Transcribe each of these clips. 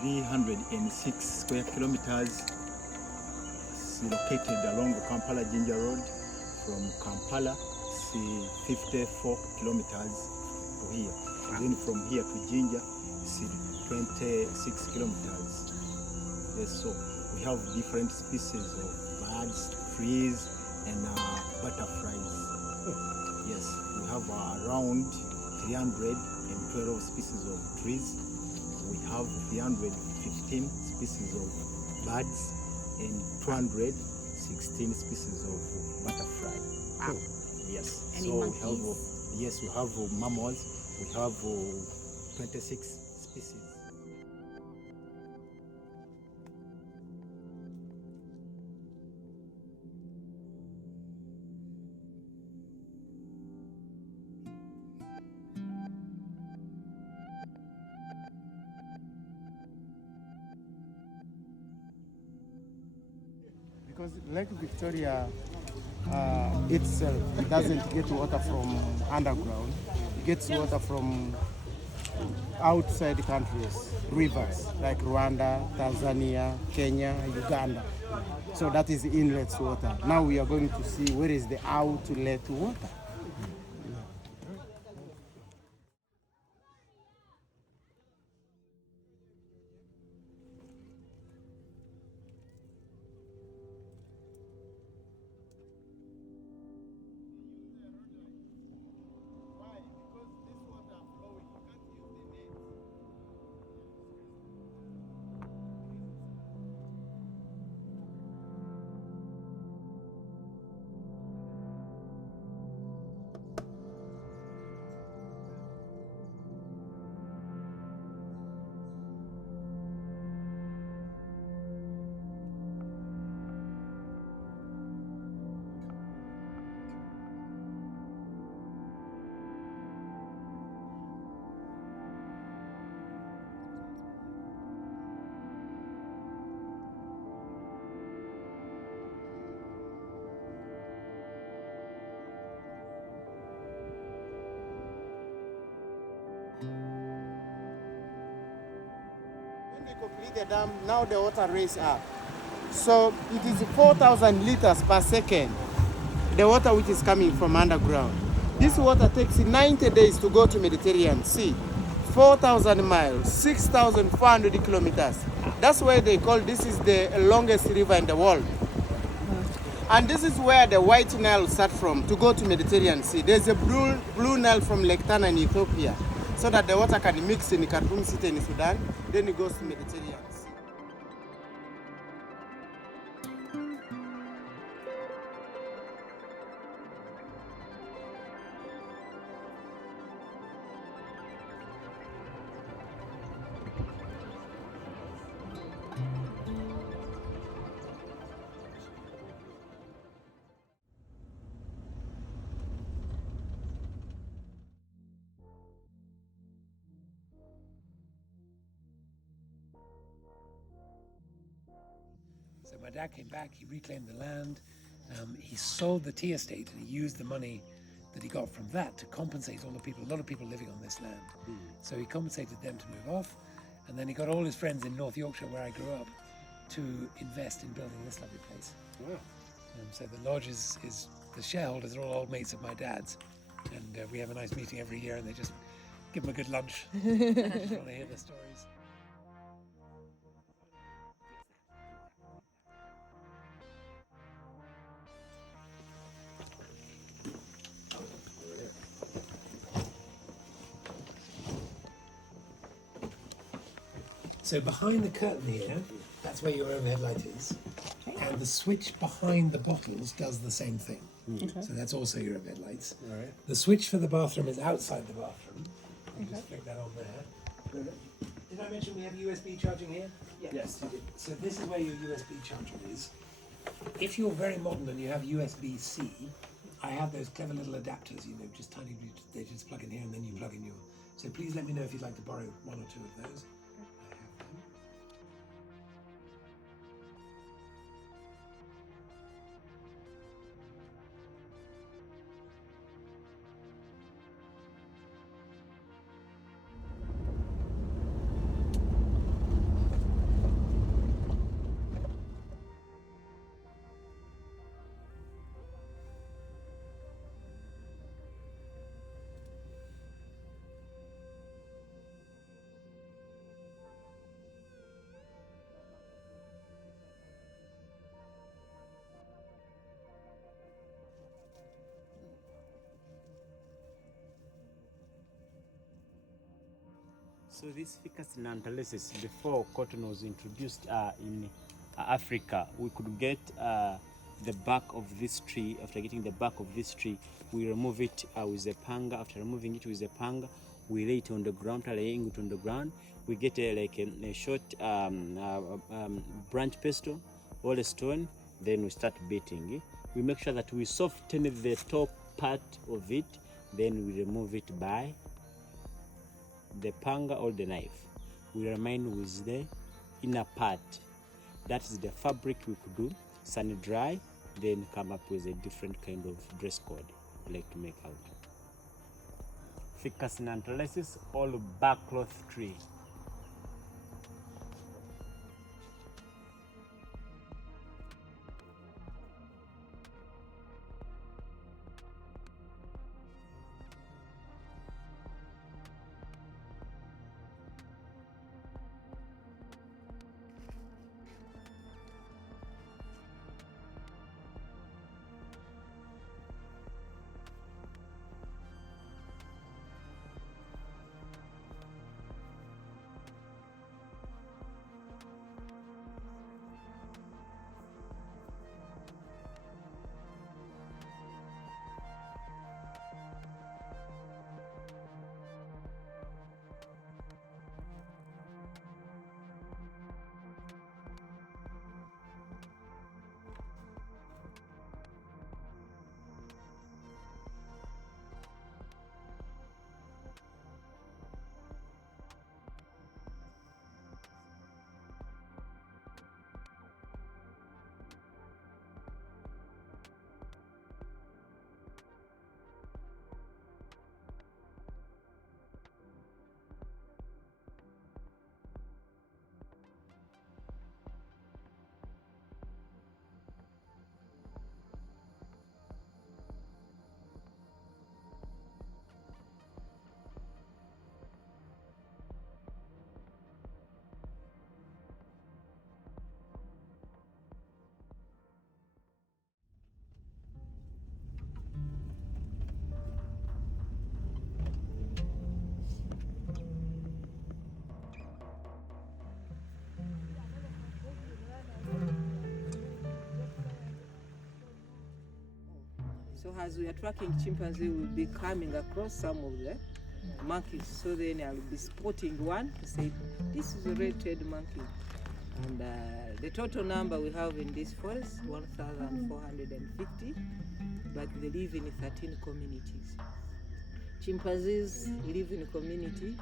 306 square kilometers. It's located along the Kampala-Jinja Road. From Kampala, it's 54 kilometers to here. Then from here to Jinja, it's 26 kilometers. Yes, so we have different species of birds, trees, and butterflies. Yes, we have around 312 species of trees. We have 315 species of birds and 216 species of butterfly. Wow. Yes. Any so monkeys? we have mammals. We have 26 species. Because Lake Victoria itself doesn't get water from underground. It gets water from outside countries, rivers like Rwanda, Tanzania, Kenya, Uganda. So that is inlet water. Now we are going to see where is the outlet water. When we complete the dam, now the water raise up. So it is 4,000 liters per second, the water which is coming from underground. This water takes 90 days to go to Mediterranean Sea. 4,000 miles, 6,400 kilometers. That's why they call this is the longest river in the world. And this is where the White Nile start from to go to Mediterranean Sea. There's a blue Nile from Lake Tana in Ethiopia, so that the water can mix in Khartoum city in Sudan, then it goes to Mediterranean Sea. So my dad came back, he reclaimed the land, he sold the tea estate and he used the money that he got from that to compensate all the people, a lot of people living on this land. So he compensated them to move off, and then he got all his friends in North Yorkshire, where I grew up, to invest in building this lovely place. Wow. So the lodge is the shareholders are all old mates of my dad's, and we have a nice meeting every year, and they just give them a good lunch while they hear the stories. So behind the curtain here, that's where your overhead light is. And the switch behind the bottles does the same thing. Okay. So that's also your overhead lights. All right. The switch for the bathroom is outside the bathroom. You just flick that on there. Did I mention we have USB charging here? Yes, you did. So this is where your USB charger is. If you're very modern and you have USB-C, I have those clever little adapters, just tiny, they just plug in here and then you plug in your. So please let me know if you'd like to borrow one or two of those. I have them. So this Ficus nantalensis, before cotton was introduced in Africa, we could get the bark of this tree. After getting the bark of this tree, we remove it with a panga. After removing it with a panga, we lay it on the ground. After laying it on the ground, we get a short branch pestle or a stone, then we start beating. We make sure that we soften the top part of it, then we remove it by the panga or the knife. We remain with the inner part. That is the fabric we could do, sun dry, then come up with a different kind of dress code we like to make out. Ficus nantalensis, all bark cloth tree. So as we are tracking chimpanzee, we'll be coming across some of the monkeys. So then I'll be spotting one to say, this is a red-tailed monkey. And the total number we have in this forest, 1,450, but they live in 13 communities. Chimpanzees live in community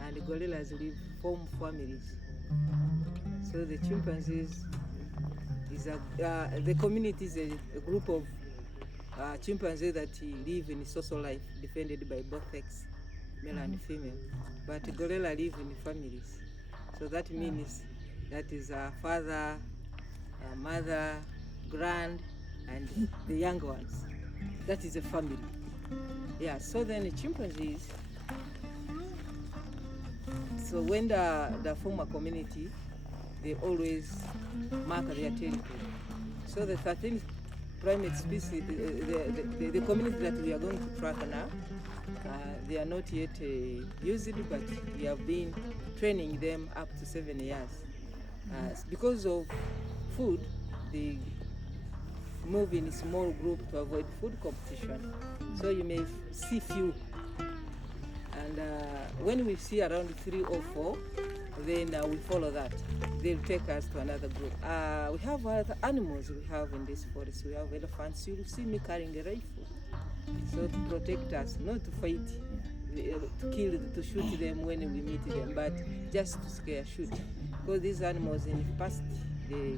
and gorillas form families. So the chimpanzees is the community is a group of chimpanzees that live in social life, defended by both sex, male and female. But gorilla live in families. So that means that is a father, a mother, grand, and the young ones. That is a family. Yeah, so then the chimpanzees, so when the form a community, they always mark their territory. So the 13th primate species, the community that we are going to track now, they are not yet used, but we have been training them up to 7 years. Because of food, they move in a small group to avoid food competition. So you may see few. And when we see around 3 or 4, then we follow that. They'll take us to another group. We have other animals we have in this forest. We have elephants. You'll see me carrying a rifle. So to protect us, not to fight, to kill, to shoot them when we meet them, but just to scare, shoot. Because these animals in the past, they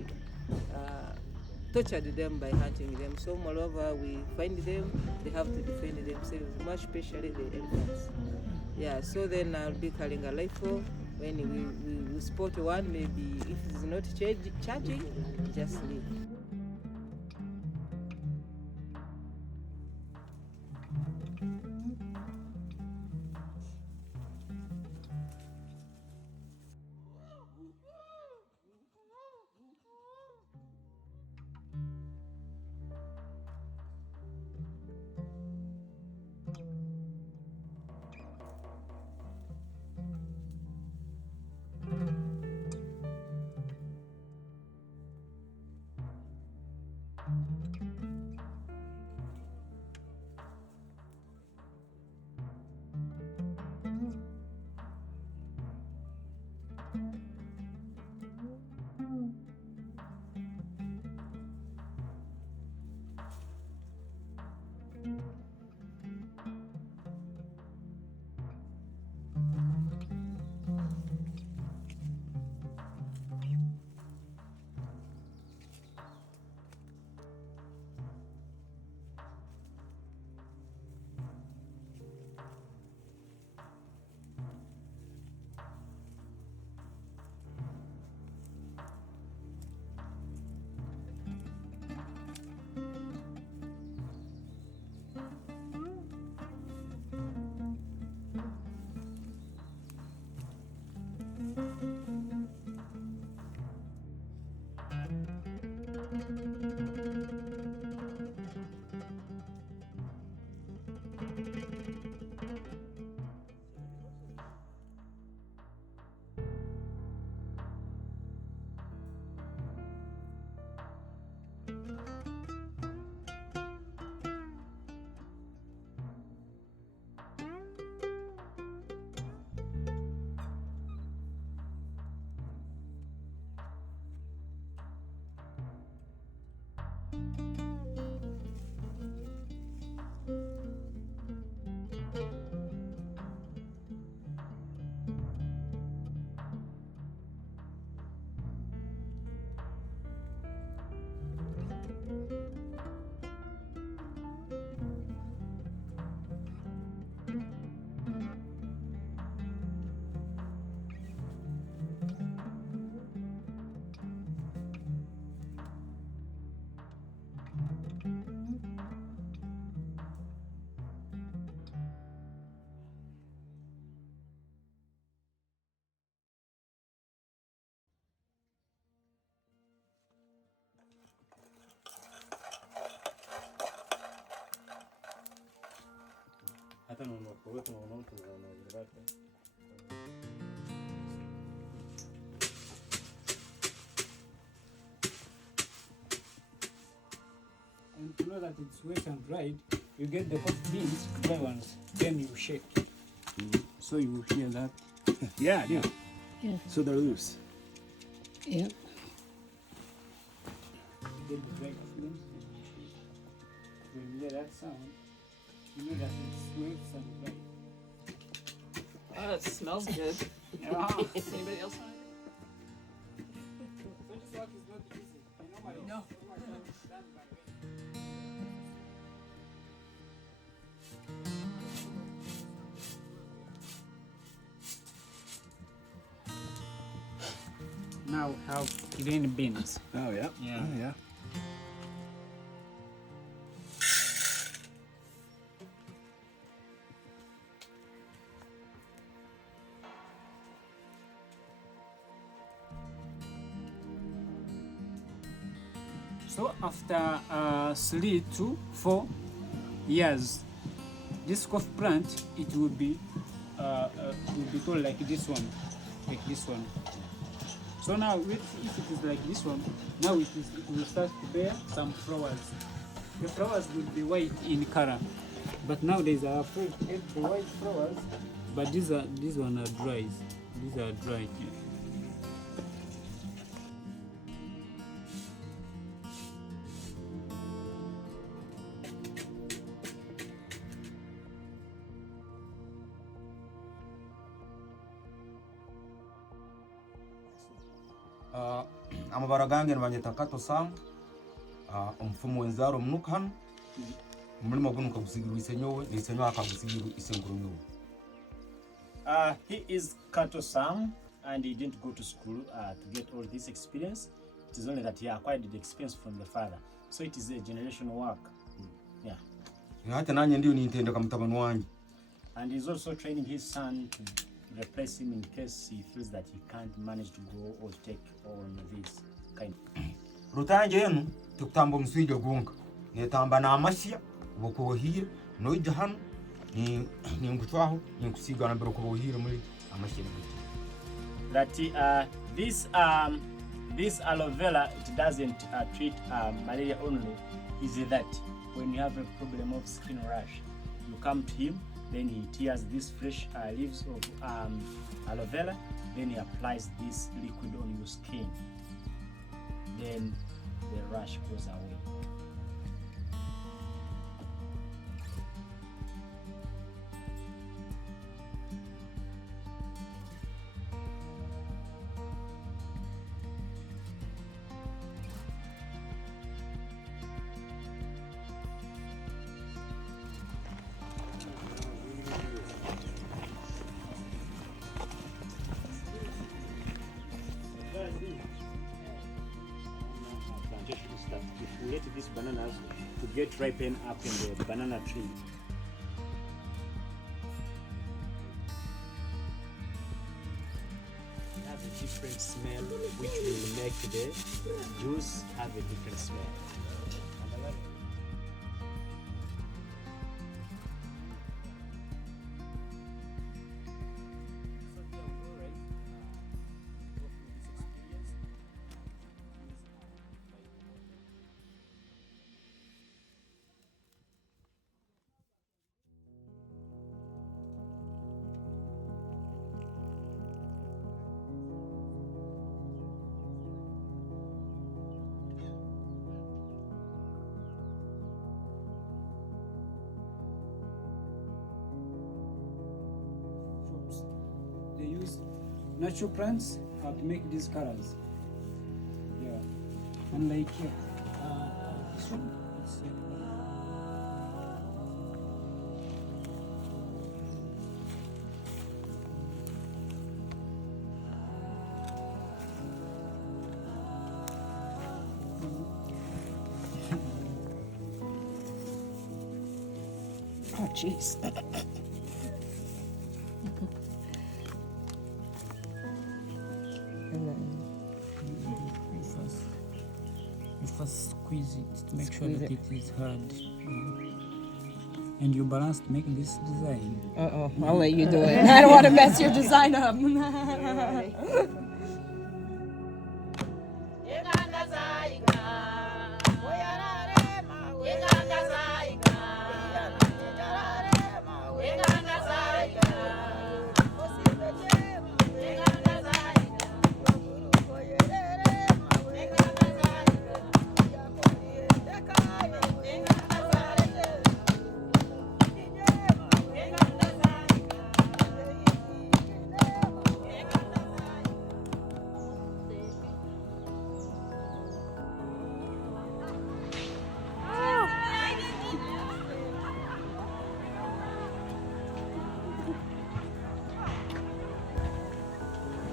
tortured them by hunting them. So moreover, we find them, they have to defend themselves, much especially the elephants. Yeah, so then I'll be carrying a rifle. When we spot one, maybe if it's not charging, just leave. Hata unapokuwa tunaona mtu anaona And to know that it's wet and dried, you get the hot beans, dry ones, then you shake. So you will hear that. Yeah. Yeah. So they're loose. Yeah. You get the dry hot beans. When you hear that sound, you know that it's wet and dry. Oh, it smells good. Yeah. Does anybody else want it? So this work is not easy. Nobody No. understands by way. Now we have green beans. Oh yeah. Yeah. Oh, yeah. So after 3 to 4 years, this coffee plant will be tall like this one, So now, if it is like this one, now it will start to bear some flowers. The flowers will be white in color, but nowadays I have the white flowers, but these one are dry. These are dry. amabara gange nibanyeta kato sam umfumu wenzaro mnuka hano umurimo gunuka gusigira isenyowe nisenyo akagusigira isenkuru nyowe. He is Kato Sam, and he didn't go to school to get all this experience. It is only that he acquired the experience from the father. So it is a generational work. Yeah. Hata nanye ndio nitendeka mutabano wanje. And he's also training his son to replace him in case he feels that he can't manage to go or take on this kind. Rutange yenu tukutamba muswijo gunga. Netamba na amashya bokuhira noija hano ni nguchwaho ni kusiga na mbere kubuhira muri amashya. That this aloe vera, it doesn't treat malaria only. Is that when you have a problem of skin rash, you come to him, then he tears these fresh leaves of aloe vera, then he applies this liquid on your skin, then the rash goes away. Plantation stuff. If we let these bananas to get ripened up in the banana tree, we have a different smell. smell, which will make the juice have a different smell. They use natural plants to make these colors. Yeah, unlike this one. It's, Oh, jeez. you first squeeze it to make sure Squeeze that it. it is hard. And you balance to make this design. Uh-oh, I'll let you do it. I don't want to mess your design up.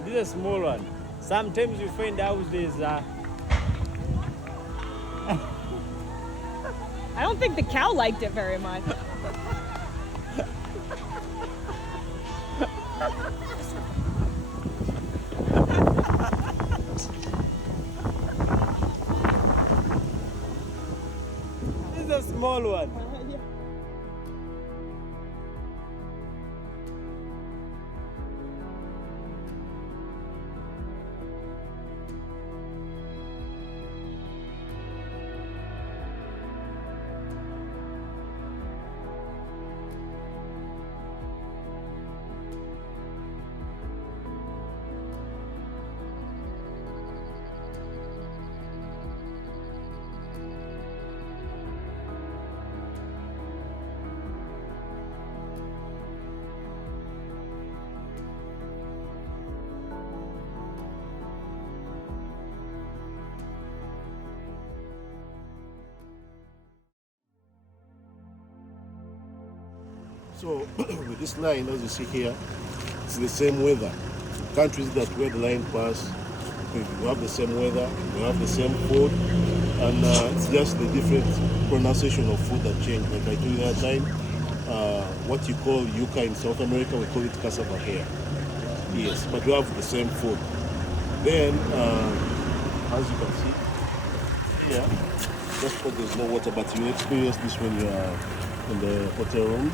This is a small one. Sometimes you find houses. I don't think the cow liked it very much. This is a small one. So with this line, as you see here, it's the same weather. Countries that where the line pass, we have the same weather, we have the same food, and it's just the different pronunciation of food that change. Like I told you that time, what you call yuca in South America, we call it cassava here. Yes, but we have the same food. Then, as you can see here, just because there's no water, but you experience this when you are in the hotel rooms.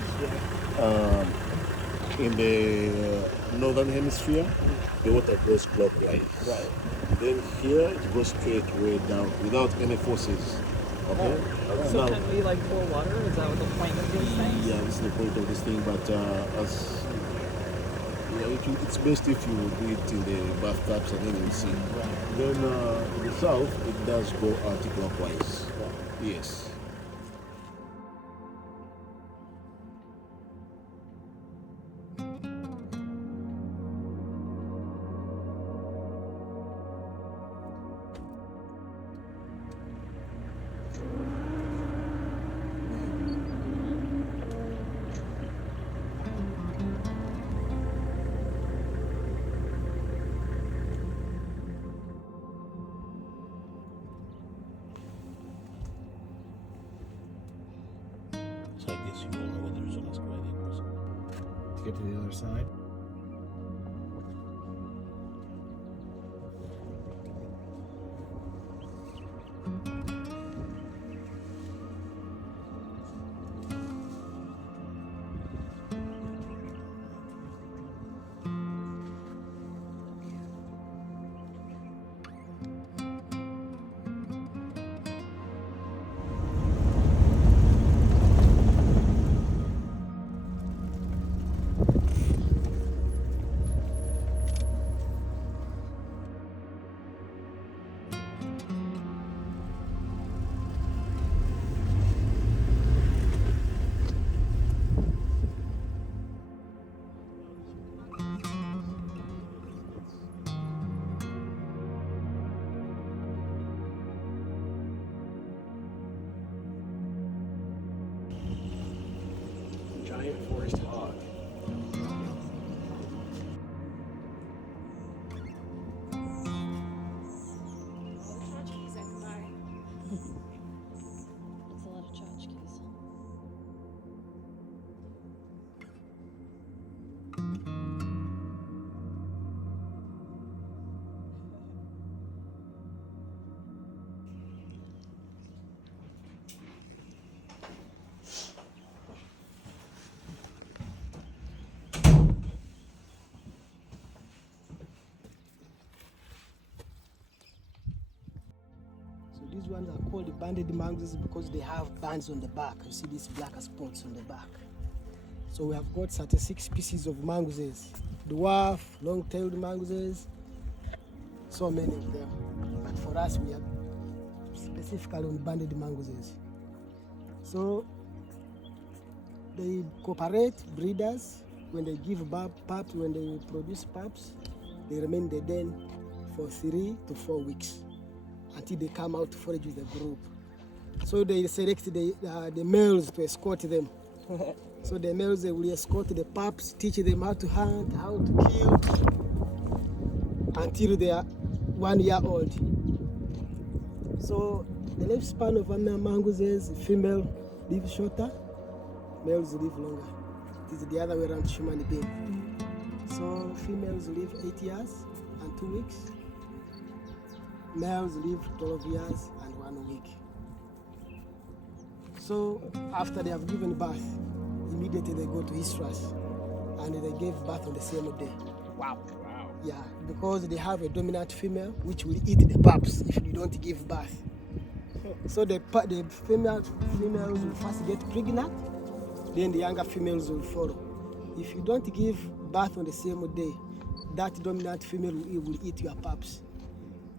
In the northern hemisphere, the water goes clockwise. Right. Then here it goes straight way down without any forces. Okay. So Now, can we like pour water? Is that what the point of these things? yeah, this is the point of this thing. But it's best if you do it in the bathtubs and then you see. Then in the south, it does go anti-clockwise. Yes. So I guess you all know what the result is right there. To get to the other side. rainforest hog. That's a lot of tchotchkes. So these ones are called banded mangoes because they have bands on the back. You see these black spots on the back. So we have got 36 species of mangoes, dwarf, long-tailed mangoes, so many of them. But for us, we are specifically on banded mangoes. So they cooperate, breeders, when they give pups, when they produce pups, they remain in the den for 3 to 4 weeks until they come out to forage with the group. So they select the males to escort them. So the males, they will escort the pups, teach them how to hunt, how to kill, until they are 1 year old. So the lifespan of mangoes is female live shorter, males live longer. It is the other way around human being. So females live 8 years and 2 weeks. Males live 12 years and 1 week. So after they have given birth, immediately they go to estrus and they give birth on the same day. Wow. Yeah, because they have a dominant female which will eat the pups if you don't give birth. So the females will first get pregnant, then the younger females will follow. If you don't give birth on the same day, that dominant female will eat your pups.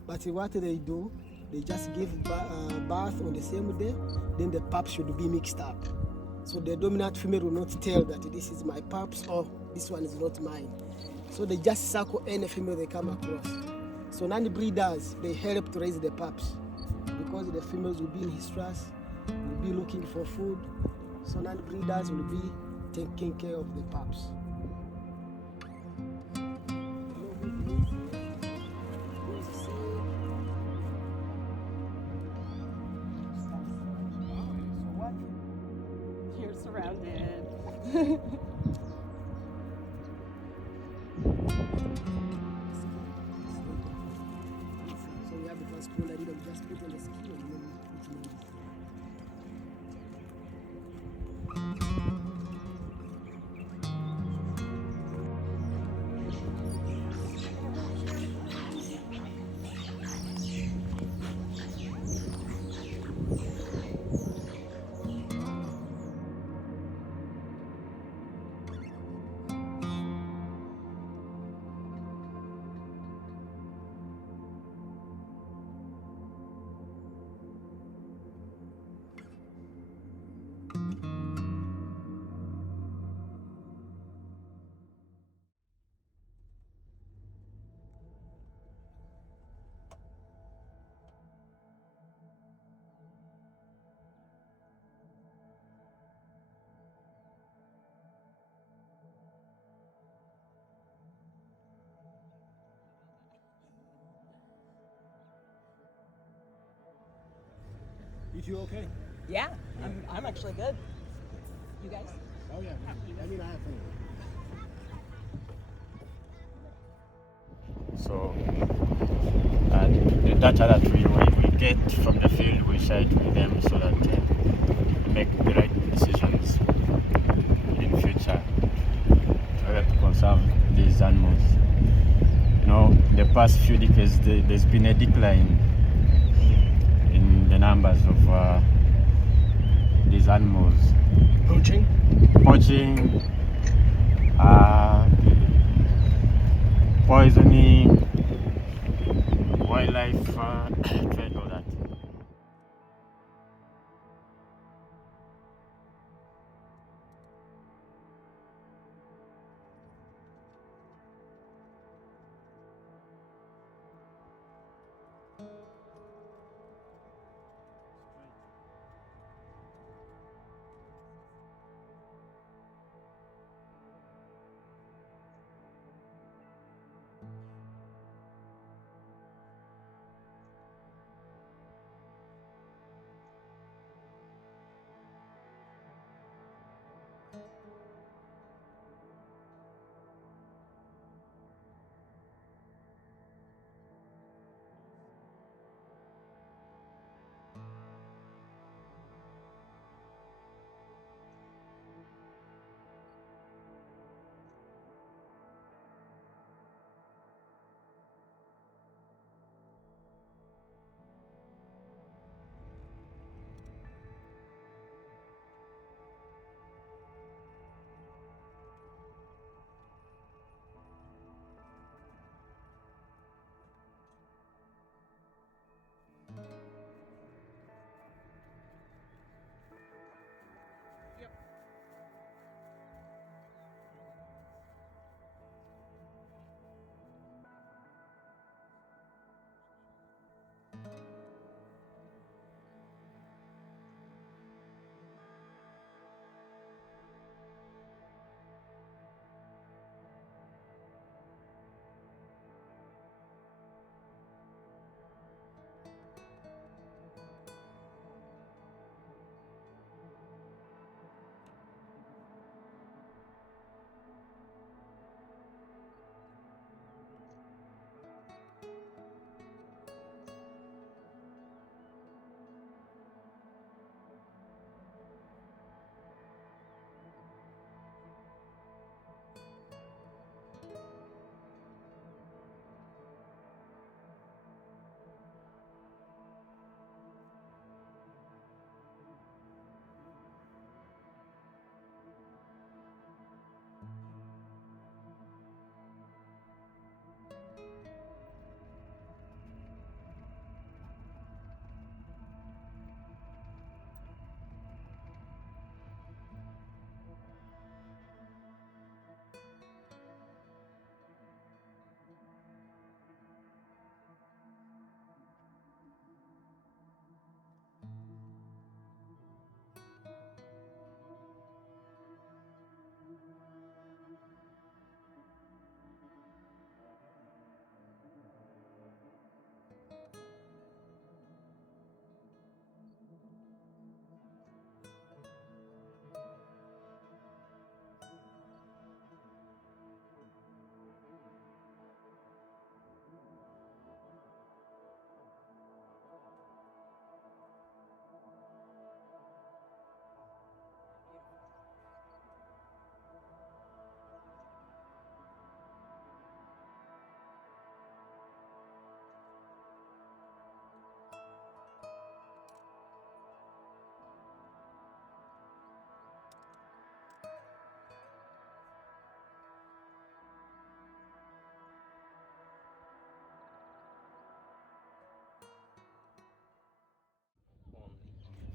But what they do, they just give birth on the same day, then the pups should be mixed up. So the dominant female will not tell that this is my pups or this one is not mine. So they just circle any female they come across. So non-breeders, they help to raise the pups because the females will be in distress, will be looking for food. So non-breeders will be taking care of the pups. You're surrounded. So we have the first call that we just put on the skin and then we put it on. You two okay? Yeah, I'm actually good. You guys? Oh yeah. I mean, I have fun. So the data that we get from the field, we share it with them so that we make the right decisions in future to help conserve these animals. You know, the past few decades, there's been a decline in the numbers of these animals. Poaching? Poaching, poisoning, wildlife trade, all that.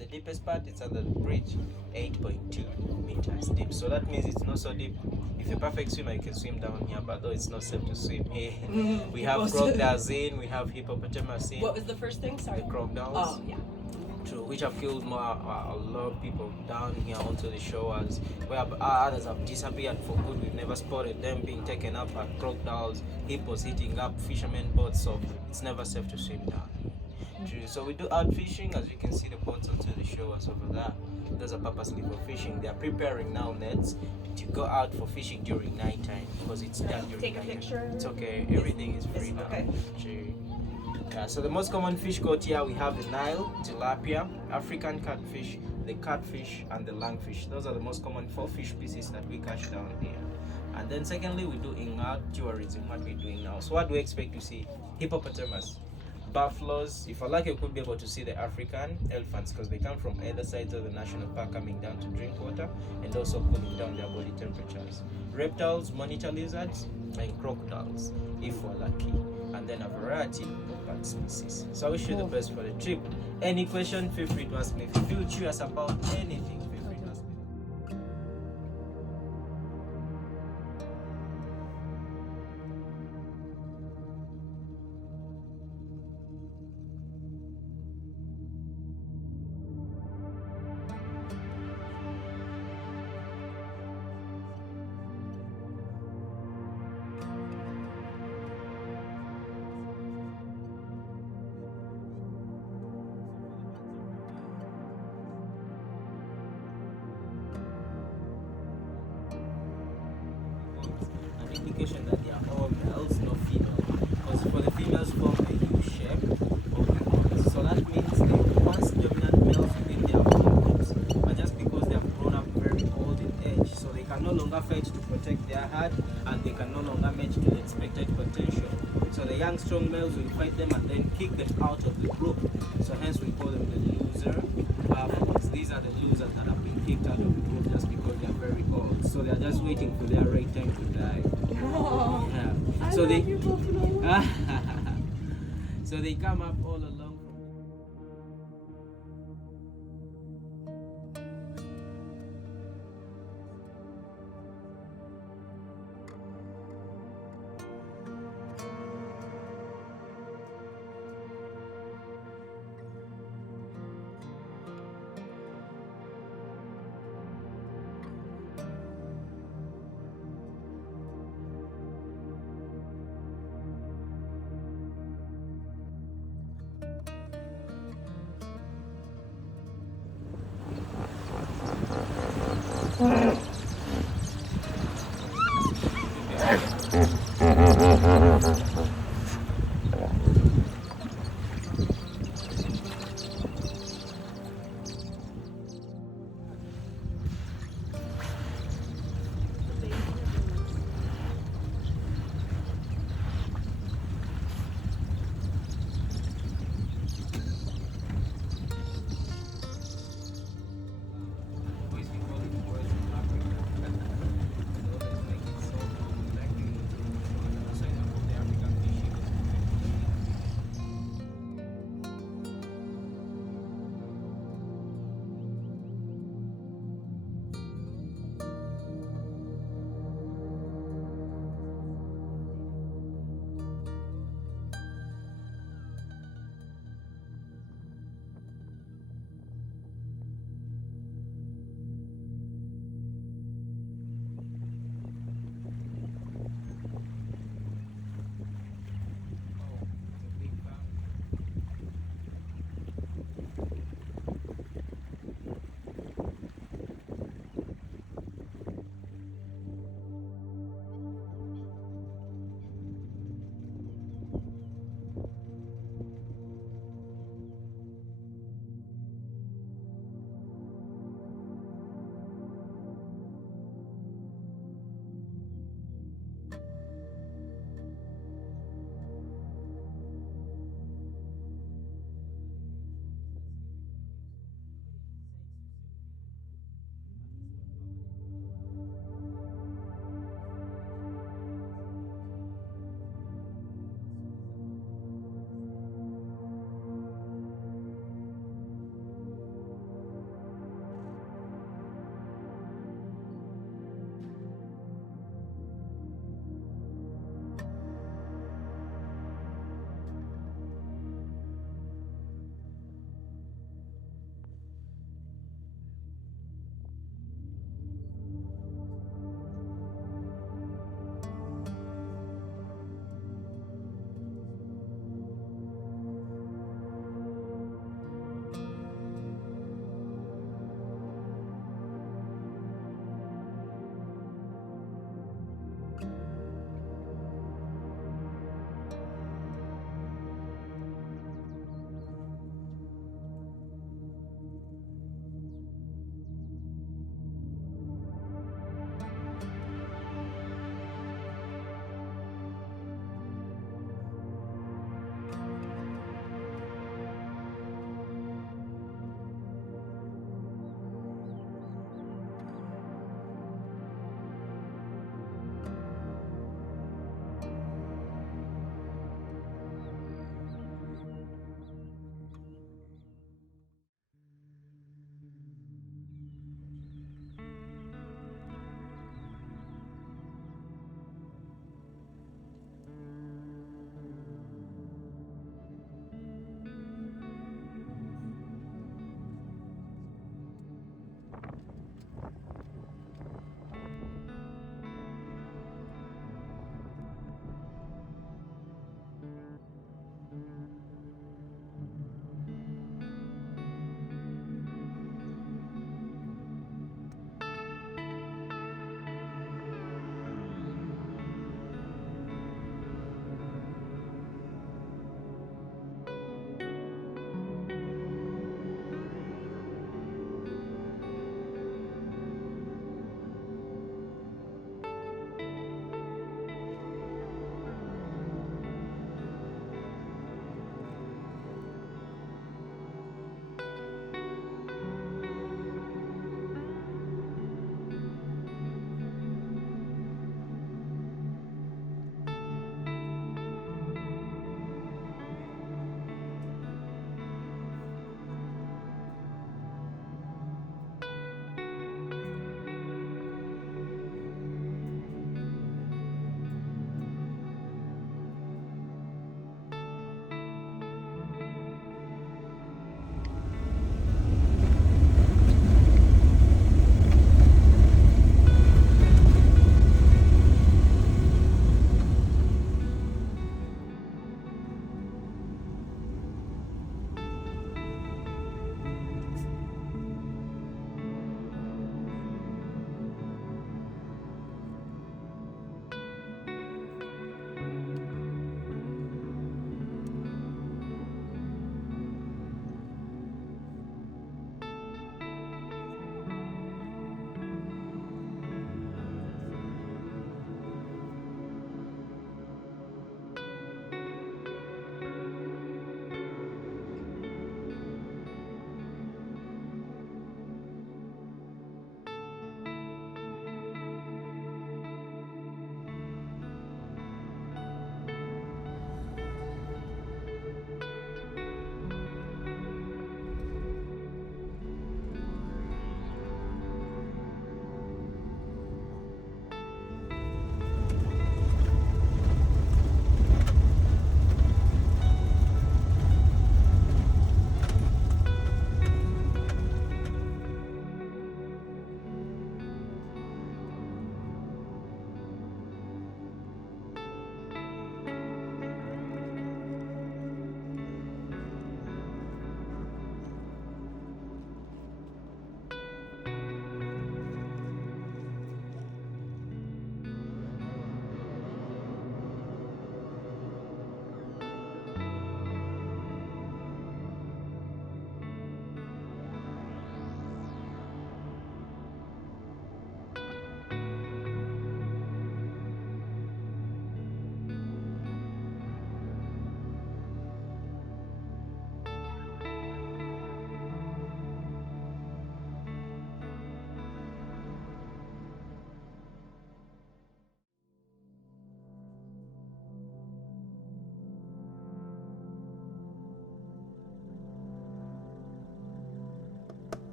the deepest part, it's under the bridge, 8.2 meters deep. So that means it's not so deep. If you're a perfect swimmer, you can swim down here, but though it's not safe to swim here. We have crocodiles in, we have hippopotamus in. What was the first thing? Sorry. The crocodiles. Oh, yeah. True, which have killed a lot of people down here onto the shores, where others have disappeared for good. We've never spotted them being taken up by crocodiles, hippos hitting up fishermen boats, so it's never safe to swim down. True. So we do out fishing, as you can see the boats onto the shores over there. Those are purposely for fishing. They are preparing now nets to go out for fishing during night time because it's done during Take a nighttime. picture. It's okay, everything is free now. Okay. True. So the most common fish caught here, we have the Nile, tilapia, African catfish, the catfish, and the langfish. Those are the most common 4 fish species that we catch down here. And then secondly, we do in-out tourism, what we're doing now. So what do we expect to see? Hippopotamus, buffaloes. If you're lucky, you could be able to see the African elephants because they come from either sides of the national park coming down to drink water and also cooling down their body temperatures. Reptiles, monitor lizards, and crocodiles, if we're lucky. And then a variety of bird species. So I wish you the best for the trip. Any question, feel free to ask me. If you feel curious about anything, feel free to ask me. An indication that they are all males, no female. Because for the females form a U shape of the horns. So that means they once dominant males within their own groups, but just because they have grown up very old in age, so they can no longer fight to protect their herd and they can no longer match to the expected potential. So the young strong males will fight them and then kick them out of the group. So hence we call them the loser buffaloes. These are the losers that have been kicked out of the group just because they are very old. So they are just waiting for their right time to die. Oh, Yeah. So they so they come up all along.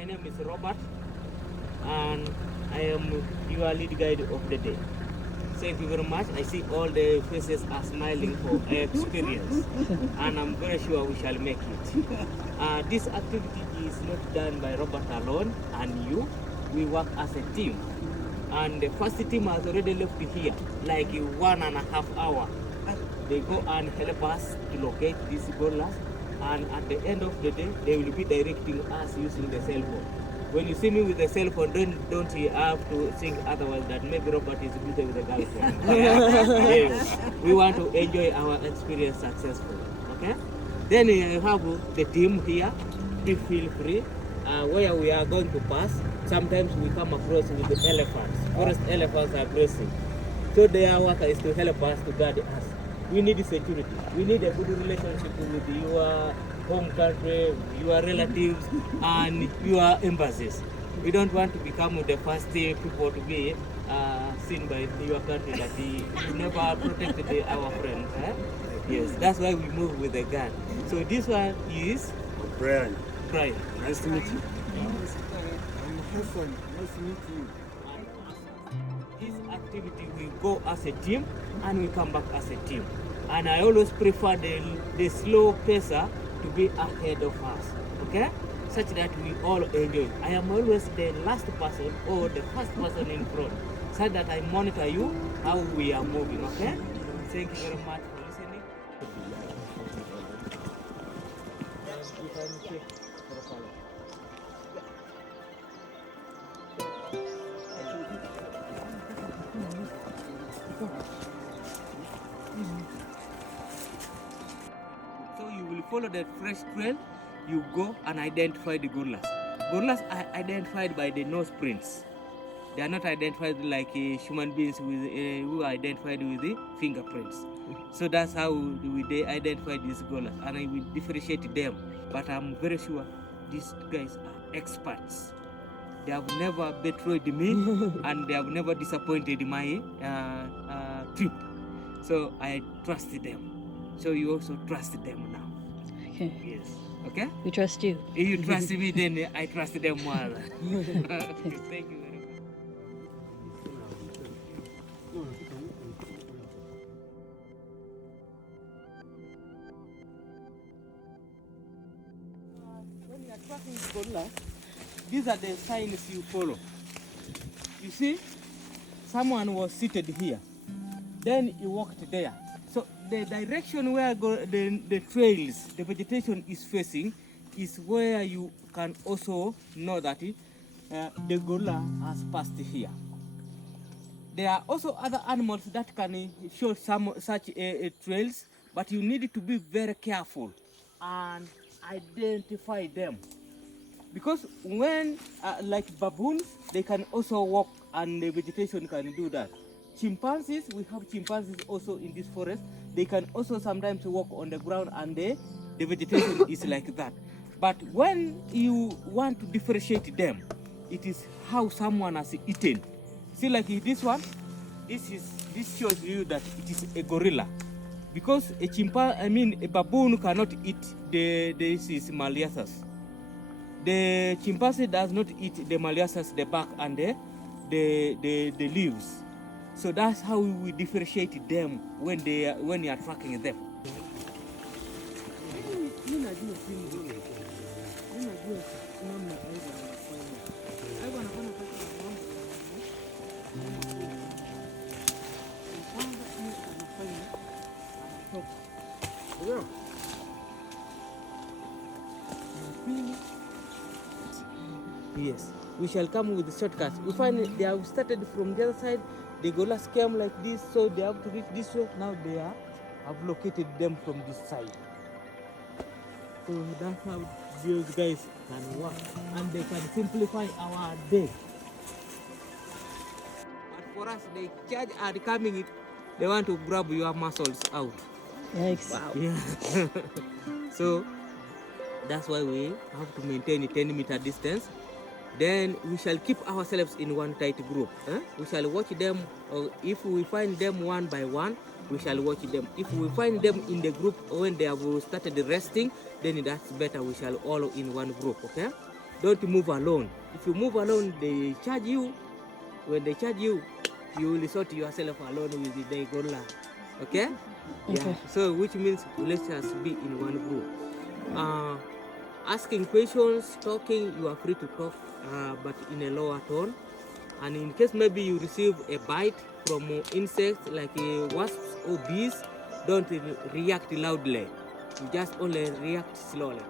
My name is Robert, and I am your lead guide of the day. Thank you very much. I see all the faces are smiling for experience, and I'm very sure we shall make it. This activity is not done by Robert alone and you. We work as a team. And the first team has already left here, like 1.5 hours. They go and help us to locate these gorillas, and at the end of the day, they will be directing us using the cell phone. When you see me with the cell phone, don't you have to think otherwise that maybe Robert is busy with a girlfriend. Yes. We want to enjoy our experience successfully. Okay? Then you have the team here. Please feel free. Where we are going to pass, sometimes we come across with the elephants. Forest elephants are grazing. So their work is to help us to guard us. We need security. We need a good relationship with your home country, your relatives, and your embassies. We don't want to become the first people to be seen by your country that you never protected our friends. Yes, that's why we move with the gun. So this one is Brian. Brian. Nice to meet you. I'm Hassan. Nice to meet you. This activity we go as a team and we come back as a team. And I always prefer the slow pacer to be ahead of us, okay? Such that we all enjoy. I am always the last person or the first person in front, so that I monitor you how we are moving, okay? Thank you very much for listening. So you will follow the fresh trail, you go and identify the gorillas. Gorillas are identified by the nose prints. They are not identified like human beings who are identified with the fingerprints. So that's how they identify these gorillas, and I will differentiate them. But I'm very sure these guys are experts. They have never betrayed me and they have never disappointed my trip. So I trust them. So you also trust them now. Okay. Yes. Okay? We trust you. If you trust me, then I trust them more. Okay, thank you very much. When you are tracking gorilla, these are the signs you follow. You see, someone was seated here. Then you walked there. So the direction where the trails, the vegetation is facing is where you can also know that the gorilla has passed here. There are also other animals that can show some such trails, but you need to be very careful and identify them. Because when, like baboons, they can also walk and the vegetation can do that. Chimpanzees, we have chimpanzees also in this forest. They can also sometimes walk on the ground and the vegetation is like that. But when you want to differentiate them, it is how someone has eaten. See, like this one, this shows you that it is a gorilla. Because a baboon cannot eat this is malleus. The chimpanzee does not eat the malleus, the bark and the leaves. So that's how we differentiate them when you are tracking them. Yes, we shall come with the shortcuts. We find they have started from the other side. The gorillas came like this, so they have to reach this way. Now they have located them from this side. So that's how those guys can work, and they can simplify our day. But for us, they charge are coming. They want to grab your muscles out. Yikes. Wow. Yeah. So that's why we have to maintain a 10-meter distance. Then we shall keep ourselves in one tight group. We shall watch them, or if we find them one by one, we shall watch them. If we find them in the group when they have started resting, then that's better. We shall all in one group, okay? don't move alone. If you move alone, they charge you. When they charge you, you will sort yourself alone with the gorilla. Okay? Yeah. Okay. So which means let us be in one group. Asking questions, talking, you are free to talk, but in a lower tone. And in case maybe you receive a bite from insects like wasps or bees, don't react loudly. You just only react slowly.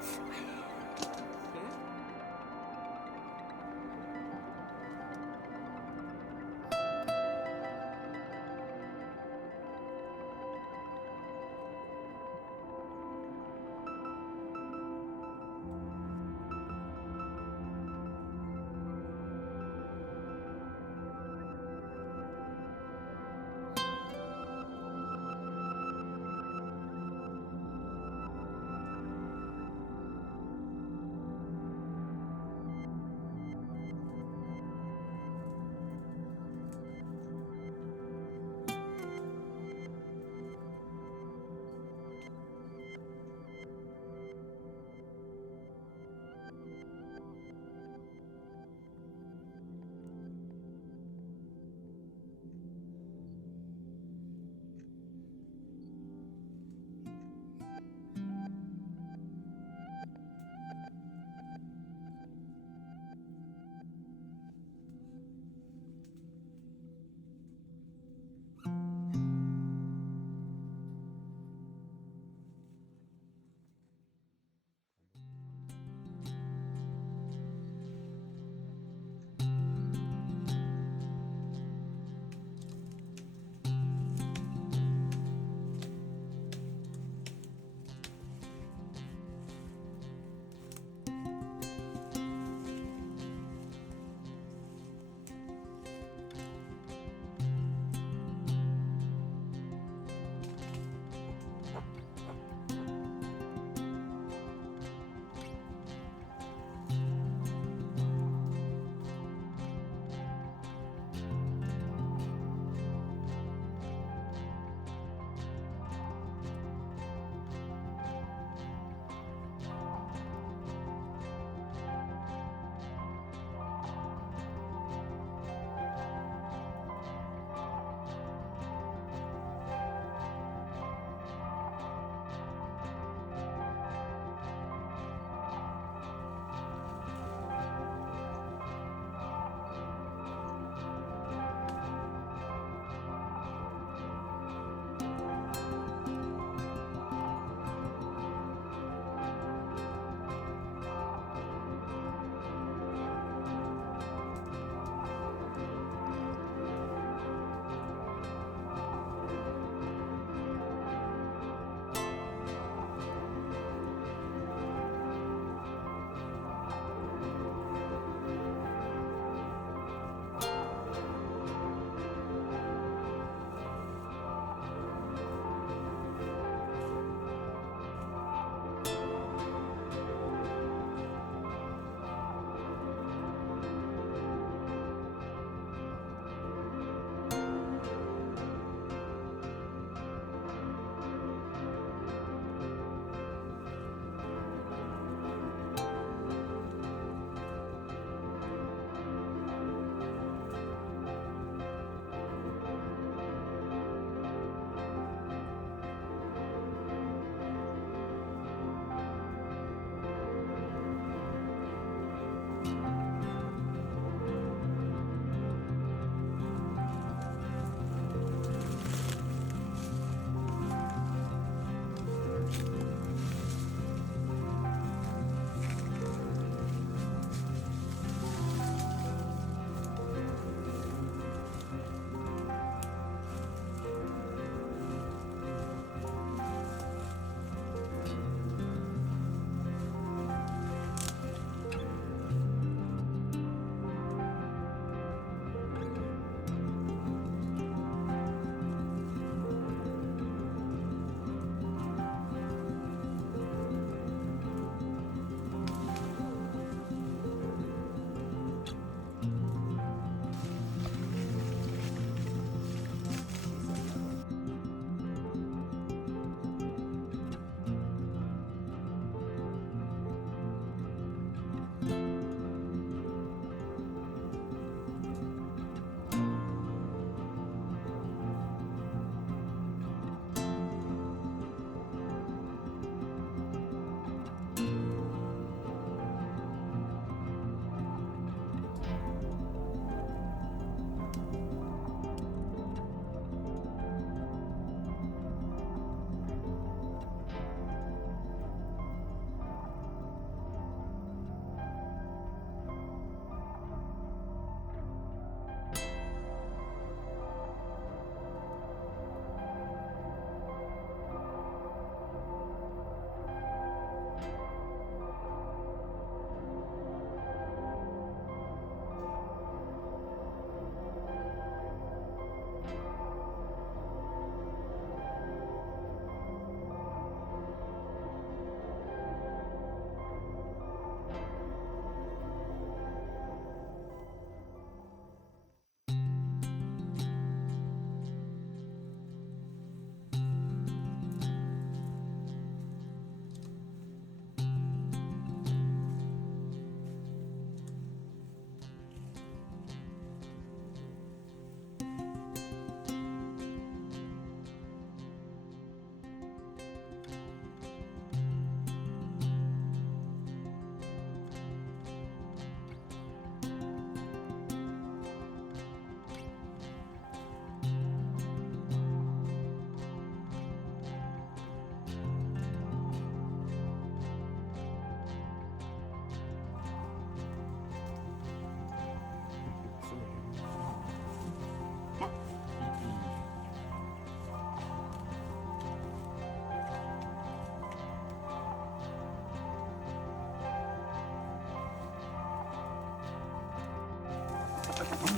Is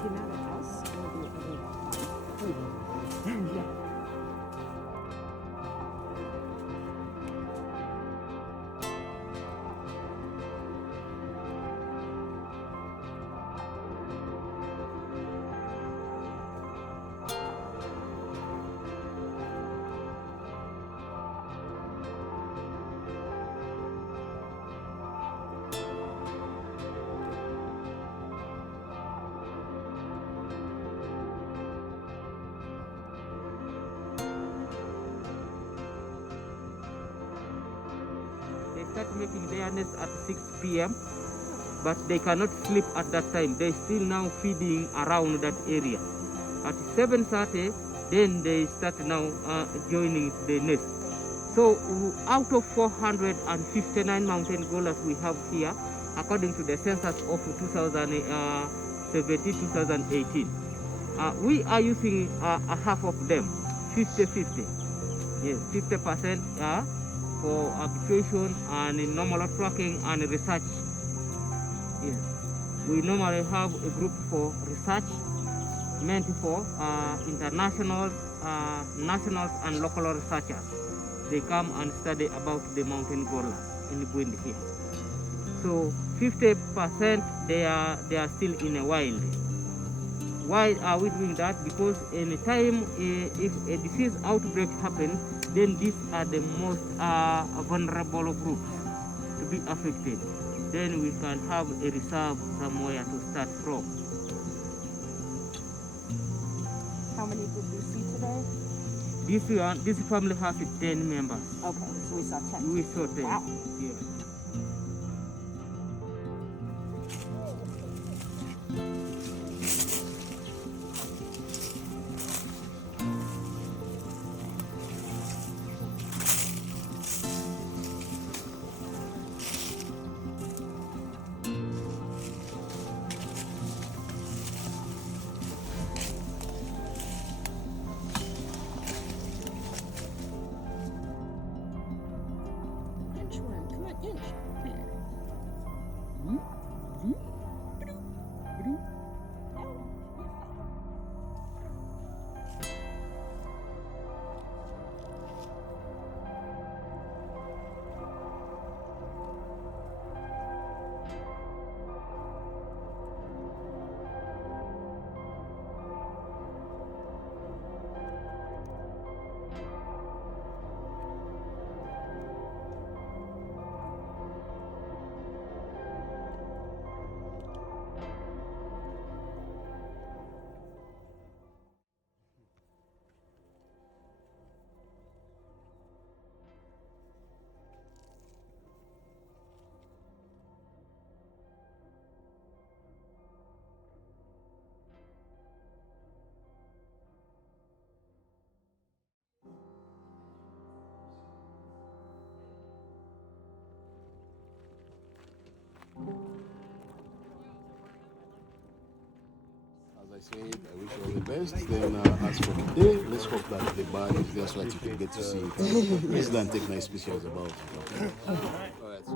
he not at us? Yeah. They start making their nest at 6 p.m. but they cannot sleep at that time. They still now feeding around that area. At 7:30, then they start now joining the nest. So out of 459 mountain gorillas we have here, according to the census of 2017-2018, we are using a half of them, 50-50. Yes, 50% for habituation and normal tracking and research. Yes. We normally have a group for research meant for international, national and local researchers. They come and study about the mountain gorillas in Burundi here. So 50% they are still in a wild. Why are we doing that? Because any time if a disease outbreak happens, then these are the most vulnerable groups to be affected. Then we can have a reserve somewhere to start from. How many did we see today? This family has 10 members. Okay, so we saw 10. We saw 10. Wow. Yeah. Inchworm, come on, inch. There. As I said, I wish you all the best. Then as for today, let's hope that the bird is there so that you can get to see it. Let's then take nice pictures about it. Okay? All right. So.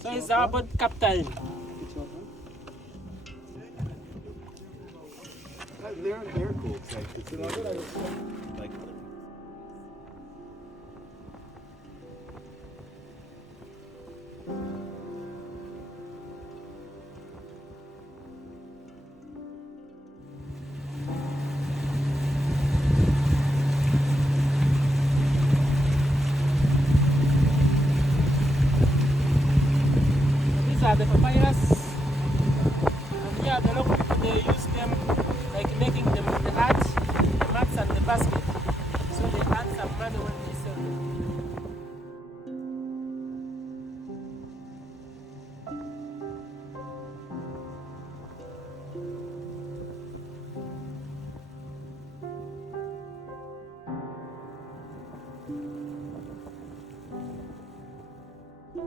So it's about captain. They're cool. It's like here, the local people, they use them like making them in the hut, the mats and the basket. So they earn some money when they sell them.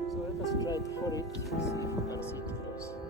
So let us try to hold it, see if we can see it close.